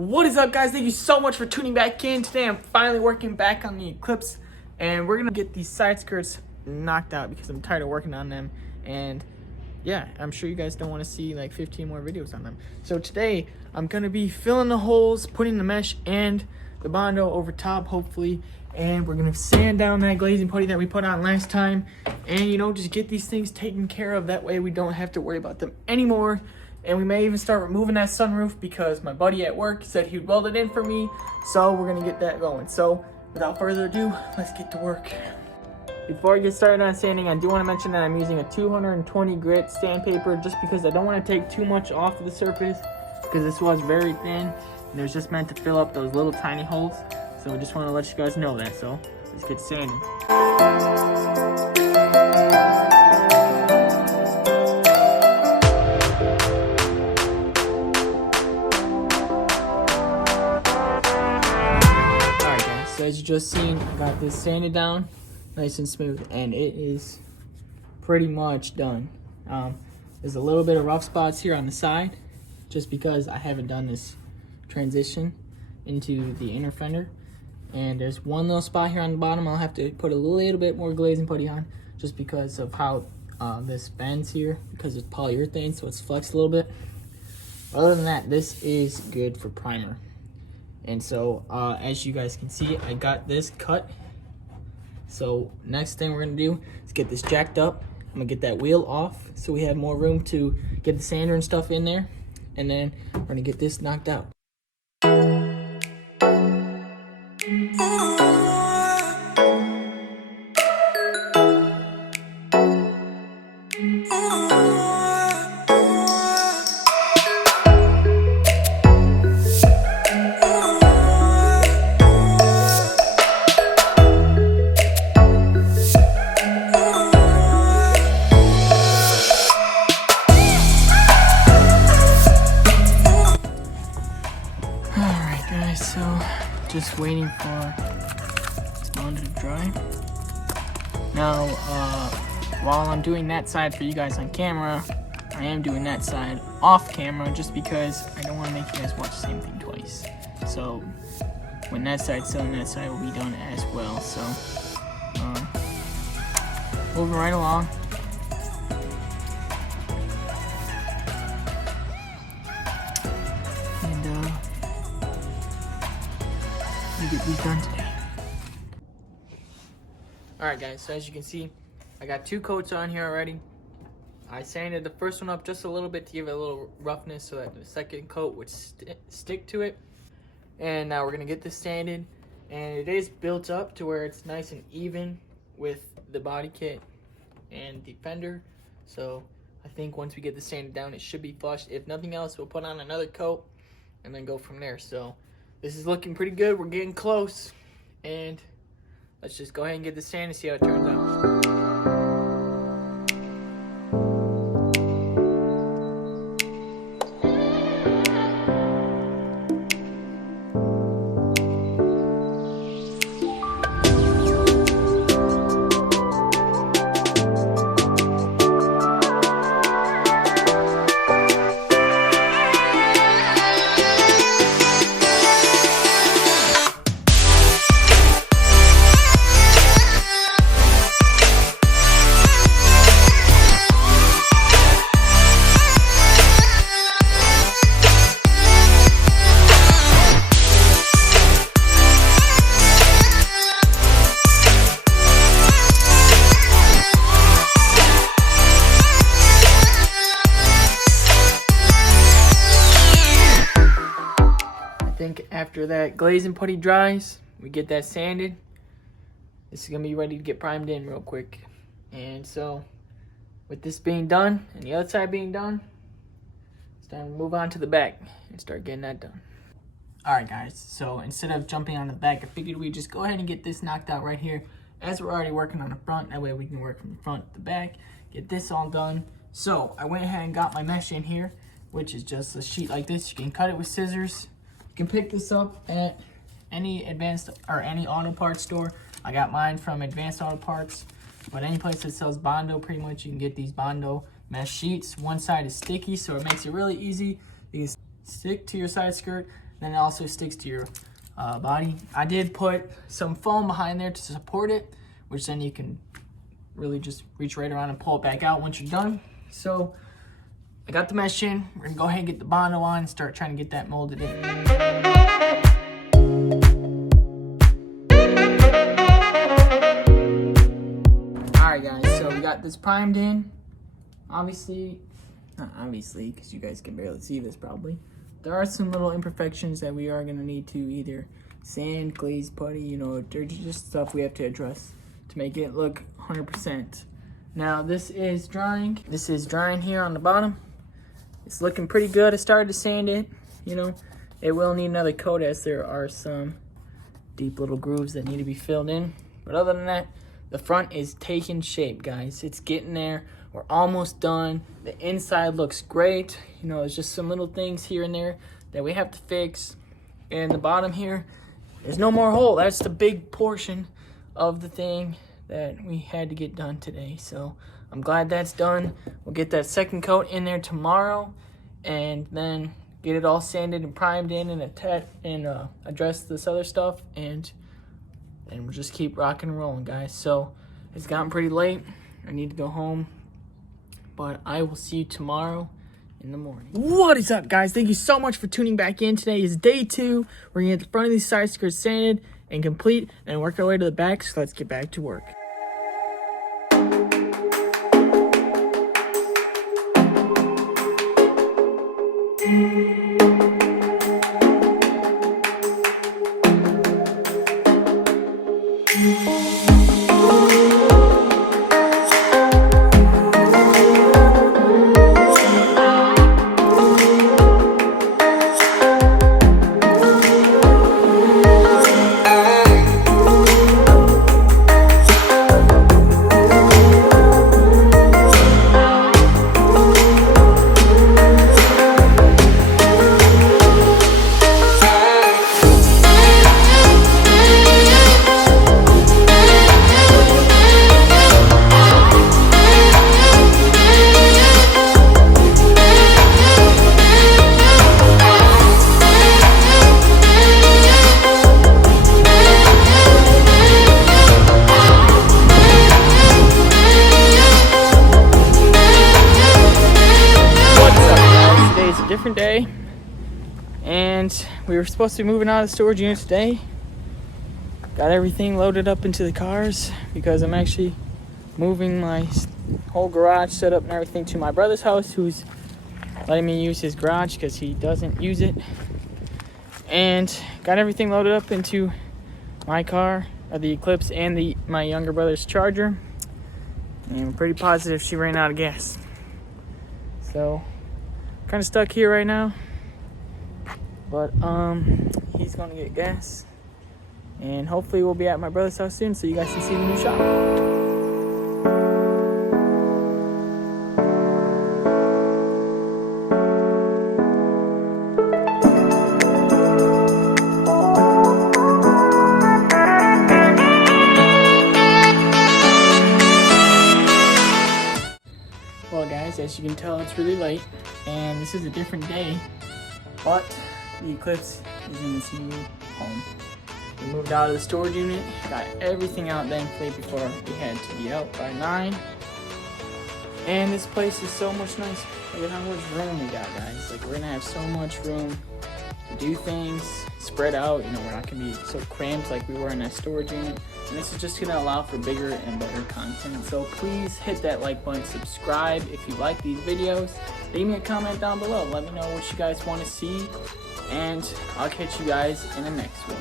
What is up, guys? Thank you so much for tuning back in. Today I'm finally working back on the Eclipse, and we're gonna get these side skirts knocked out because I'm tired of working on them. And yeah, I'm sure you guys don't want to see like 15 more videos on them. So today I'm gonna be filling the holes, putting the mesh and the Bondo over top, hopefully, and we're gonna sand down that glazing putty that we put on last time, and just get these things taken care of. That way we don't have to worry about them anymore. And we may even start removing that sunroof because my buddy at work said he would weld it in for me. So we're gonna get that going. So without further ado, let's get to work. Before I get started on sanding, I do want to mention that I'm using a 220 grit sandpaper just because I don't want to take too much off of the surface, because this was very thin and it was just meant to fill up those little tiny holes. So I just want to let you guys know that. So let's get sanding. So as you just seen, I got this sanded down nice and smooth, and it is pretty much done. There's a little bit of rough spots here on the side just because I haven't done this transition into the inner fender, and there's one little spot here on the bottom I'll have to put a little bit more glazing putty on just because of how this bends here, because it's polyurethane, so it's flexed a little bit. Other than that, this is good for primer. And so as you guys can see, I got this cut. So next thing we're gonna do is get this jacked up. I'm gonna get that wheel off so we have more room to get the sander and stuff in there, and then we're gonna get this knocked out. So just waiting for this Bondo to dry. Now, while I'm doing that side for you guys on camera, I am doing that side off camera just because I don't want to make you guys watch the same thing twice. So when that side's done, that side will be done as well. So moving right along. Get these done today. Alright guys, so as you can see, I got 2 coats on here already. I sanded the first one up just a little bit to give it a little roughness so that the second coat would stick to it. And now we're going to get this sanded, and it is built up to where it's nice and even with the body kit and the fender. So I think once we get this sanded down, it should be flushed. If nothing else, we'll put on another coat and then go from there. So this is looking pretty good. We're getting close, and let's just go ahead and get this sand and see how it turns out. After that glazing putty dries, we get that sanded. This is gonna be ready to get primed in real quick. And so with this being done and the other side being done, it's time to move on to the back and start getting that done. Alright guys, so instead of jumping on the back, I figured we'd just go ahead and get this knocked out right here, as we're already working on the front. That way we can work from the front to the back, get this all done. So I went ahead and got my mesh in here, which is just a sheet like this. You can cut it with scissors. You can pick this up at any advanced or any auto parts store. I got mine from Advanced Auto Parts. But any place that sells Bondo, pretty much you can get these Bondo mesh sheets. One side is sticky, so it makes it really easy. You can stick to your side skirt, Then it also sticks to your body. I did put some foam behind there to support it, which then you can really just reach right around and pull it back out once you're done. So I got the mesh in. We're gonna go ahead and get the Bondo on and start trying to get that molded in. Alright guys, so we got this primed in. Obviously, not obviously, because you guys can barely see this probably. There are some little imperfections that we are gonna need to either sand, glaze, putty, you know, they're just stuff we have to address to make it look 100%. Now this is drying. This is drying here on the bottom. It's looking pretty good. I started to sand it, you know. It will need another coat as there are some deep little grooves that need to be filled in. But other than that, the front is taking shape, guys. It's getting there. We're almost done. The inside looks great. You know, there's just some little things here and there that we have to fix. And the bottom here, there's no more hole. That's the big portion of the thing that we had to get done today. So I'm glad that's done. We'll get that second coat in there tomorrow and then get it all sanded and primed in and address this other stuff, and we'll just keep rocking and rolling, guys. So it's gotten pretty late. I need to go home, but I will see you tomorrow in the morning. What is up, guys? Thank you so much for tuning back in. Today is day 2. We're gonna get the front of these side skirts sanded and complete and work our way to the back. So let's get back to work. Different day, and we were supposed to be moving out of the storage unit today. Got everything loaded up into the cars because I'm actually moving my whole garage setup and everything to my brother's house, who's letting me use his garage because he doesn't use it. And got everything loaded up into my car, the Eclipse, and my younger brother's Charger, and I'm pretty positive she ran out of gas. So kind of stuck here right now, but he's gonna get gas, and hopefully we'll be at my brother's house soon so you guys can see the new shop. Well guys, as you can tell, it's really late and this is a different day, but the Eclipse is in this new home. We moved out of the storage unit, got everything out thankfully before we had to be out by 9. And this place is so much nicer. Look at how much room we got, guys. Like, we're gonna have so much room to do things, spread out. You know, we're not gonna be so cramped like we were in that storage unit. And this is just gonna allow for bigger and better content. So please hit that like button, subscribe if you like these videos. Leave me a comment down below. Let me know what you guys want to see. And I'll catch you guys in the next one.